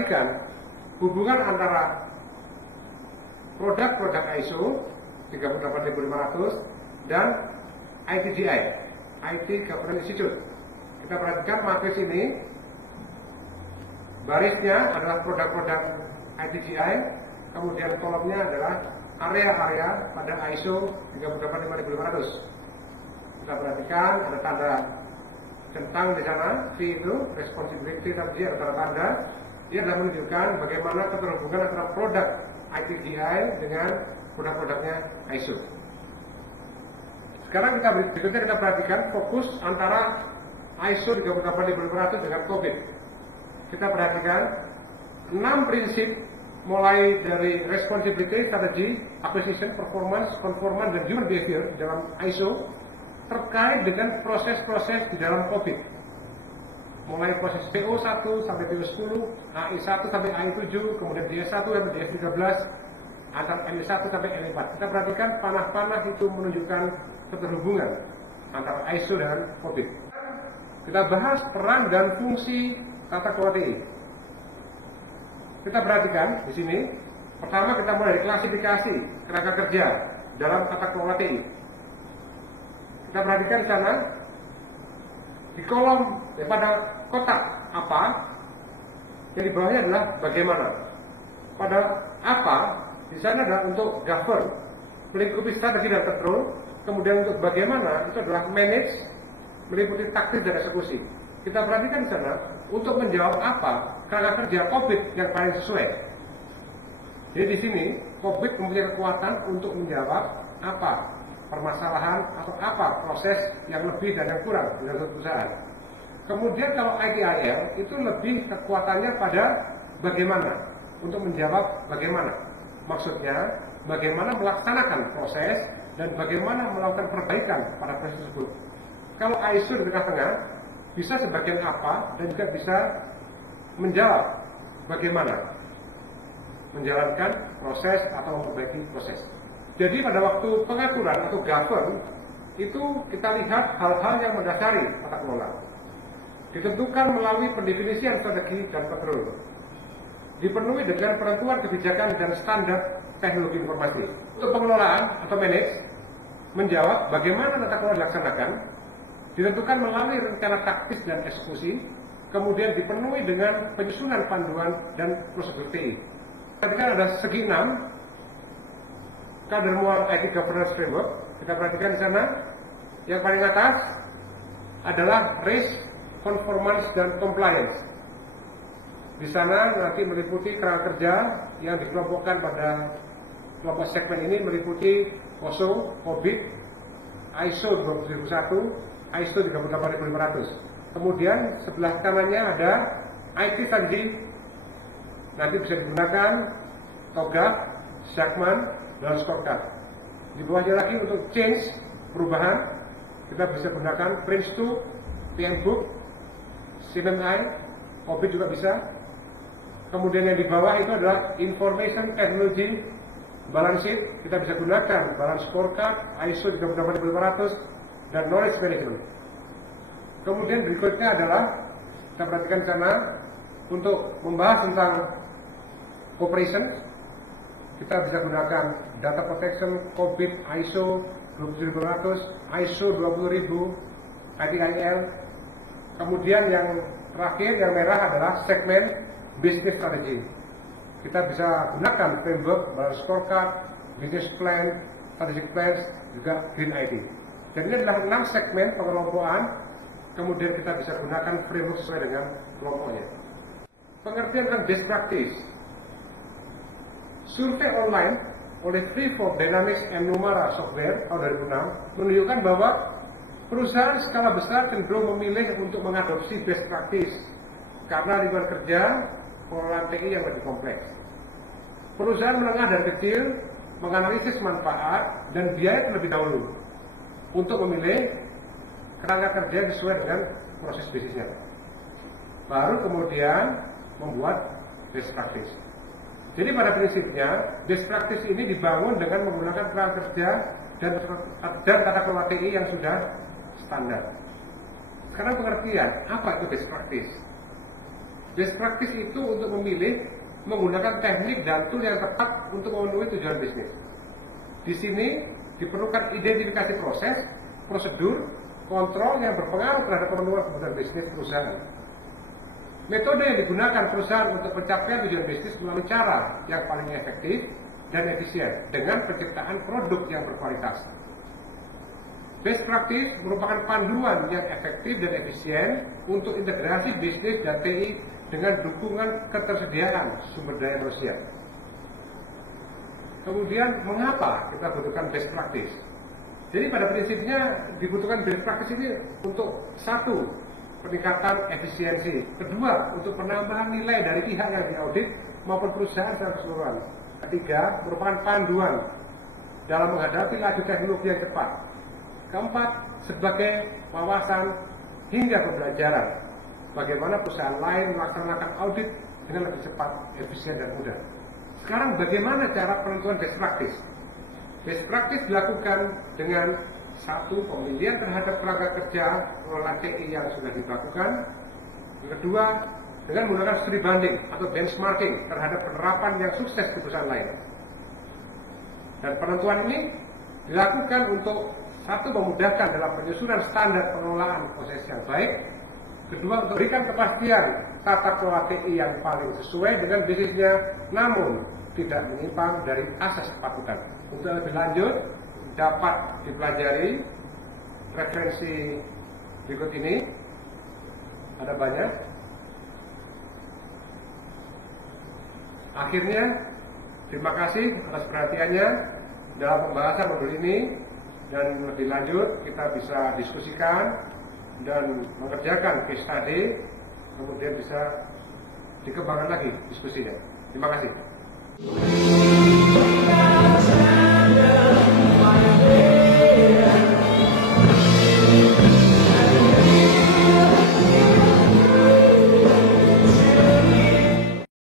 perhatikan hubungan antara produk-produk ISO 38500 dan ITGI, IT Governance Institute. Kita perhatikan matris ini, barisnya adalah produk-produk ITGI, kemudian kolomnya adalah area-area pada ISO 38500. Kita perhatikan ada tanda centang di sana, V itu responsibility, tadi ada tanda-tanda. Dia adalah menunjukkan bagaimana keterhubungan antara produk ITGI dengan produk-produknya ISO. Sekarang berikutnya kita perhatikan fokus antara ISO 38500 dengan COVID. Kita perhatikan 6 prinsip mulai dari responsibility, strategy, acquisition, performance, conformance, dan human behavior dalam ISO terkait dengan proses-proses di dalam COVID. Mulai proses PO1 sampai PO10, AI1 sampai AI7, kemudian DS1 sampai DS13, antara MI1 sampai MI4. Kita perhatikan panah-panah itu menunjukkan keterhubungan antara ISO dan COVID. Kita bahas peran dan fungsi tata kelola TI. Kita perhatikan di sini, pertama kita mulai dari klasifikasi kerangka kerja dalam tata kelola TI. Kita perhatikan di sana, di kolom pada kotak apa, yang di bawahnya adalah bagaimana. Pada apa, di sana adalah untuk govern, melingkupi strategi dan control. Kemudian untuk bagaimana, itu adalah manage, meliputi taktis dan eksekusi. Kita perhatikan di sana, untuk menjawab apa, kerangka kerja COVID yang paling sesuai. Jadi di sini, COVID mempunyai kekuatan untuk menjawab apa permasalahan atau apa proses yang lebih dan yang kurang di dalam perusahaan. Kemudian kalau ITIL itu lebih kekuatannya pada bagaimana, untuk menjawab bagaimana. Maksudnya, bagaimana melaksanakan proses dan bagaimana melakukan perbaikan pada proses tersebut. Kalau ISO di tengah-tengah, bisa sebagian apa dan juga bisa menjawab bagaimana menjalankan proses atau memperbaiki proses. Jadi pada waktu pengaturan atau govern, itu kita lihat hal-hal yang mendasari tata kelola. Ditentukan melalui pendefinisian strategi dan kontrol. Dipenuhi dengan penentuan kebijakan dan standar teknologi informasi. Untuk pengelolaan atau manage, menjawab bagaimana tata kelola dilaksanakan, ditentukan melalui rencana taktis dan eksekusi, kemudian dipenuhi dengan penyusunan panduan dan prosedur TI. Perhatikan ada segi 6, kader mual IT Governance Framework. Kita perhatikan di sana, yang paling atas adalah risk, conformance, dan compliance. Di sana nanti meliputi kerangka kerja yang dikelompokkan pada kelompok segmen ini meliputi OSO, COVID, ISO 20001, ISO 38500. Kemudian sebelah kanannya ada IT strategy, nanti bisa digunakan TOGAF, Segment, dan Scorecard. Di bawahnya lagi untuk change, perubahan, kita bisa gunakan Prince2, PMBOK, CMMI, COVID juga bisa. Kemudian yang di bawah itu adalah Information Technology Balance Sheet, kita bisa gunakan Balance Scorecard, ISO 38500, dan Knowledge Management. Kemudian berikutnya adalah kita perhatikan sana untuk membahas tentang Cooperation, kita bisa gunakan Data Protection, COVID, ISO 27500, ISO 20000, ITIL. Kemudian yang terakhir yang merah adalah segmen Business Strategy. Kita bisa gunakan framework, balance scorecard, business plan, strategic plans, juga green IT. Jadi ini adalah 6 segmen pengelompokan. Kemudian kita bisa gunakan framework sesuai dengan kelompoknya. Pengertian tentang best practice. Survei online oleh Freeport Dynamics and Numara Software tahun 2006 menunjukkan bahwa perusahaan skala besar cenderung memilih untuk mengadopsi best practice karena lingkungan kerja pengelolaan TI yang lebih kompleks. Perusahaan menengah dan kecil menganalisis manfaat dan biaya terlebih dahulu untuk memilih kerangka kerja sesuai dengan proses bisnisnya. Baru kemudian membuat best practice. Jadi pada prinsipnya best practice ini dibangun dengan menggunakan kerangka kerja dan tata kelola TI yang sudah standar. Sekarang pengertian apa itu best practice? Best practice itu untuk memilih menggunakan teknik dan tool yang tepat untuk memenuhi tujuan bisnis. Di sini diperlukan identifikasi proses, prosedur, kontrol yang berpengaruh terhadap pemenuhan kebutuhan bisnis perusahaan. Metode yang digunakan perusahaan untuk pencapaian tujuan bisnis melalui cara yang paling efektif dan efisien dengan penciptaan produk yang berkualitas. Best practice merupakan panduan yang efektif dan efisien untuk integrasi bisnis dan TI dengan dukungan ketersediaan sumber daya manusia. Kemudian, mengapa kita butuhkan best practice? Jadi pada prinsipnya dibutuhkan best practice ini untuk satu, peningkatan efisiensi. Kedua, untuk penambahan nilai dari pihak yang diaudit maupun perusahaan secara keseluruhan. Ketiga, merupakan panduan dalam menghadapi laju teknologi yang cepat. Keempat, sebagai wawasan hingga pembelajaran bagaimana perusahaan lain melaksanakan audit dengan lebih cepat, efisien, dan mudah. Sekarang bagaimana cara penentuan best practice? Best practice dilakukan dengan satu, pemilihan terhadap tenaga kerja pengelola TI yang sudah dilakukan. Yang kedua, dengan menggunakan studi banding atau benchmarking terhadap penerapan yang sukses di perusahaan lain. Dan penentuan ini dilakukan untuk satu, memudahkan dalam penyusunan standar pengelolaan proses yang baik. Kedua, untuk berikan kepastian tata kelola TI yang paling sesuai dengan bisnisnya, namun tidak menyimpang dari asas kepatutan. Untuk lebih lanjut, dapat dipelajari referensi berikut ini. Ada banyak. Akhirnya, terima kasih atas perhatiannya dalam pembahasan modul ini, dan lebih lanjut kita bisa diskusikan dan mengerjakan case study, kemudian bisa dikembangkan lagi diskusinya. Terima kasih.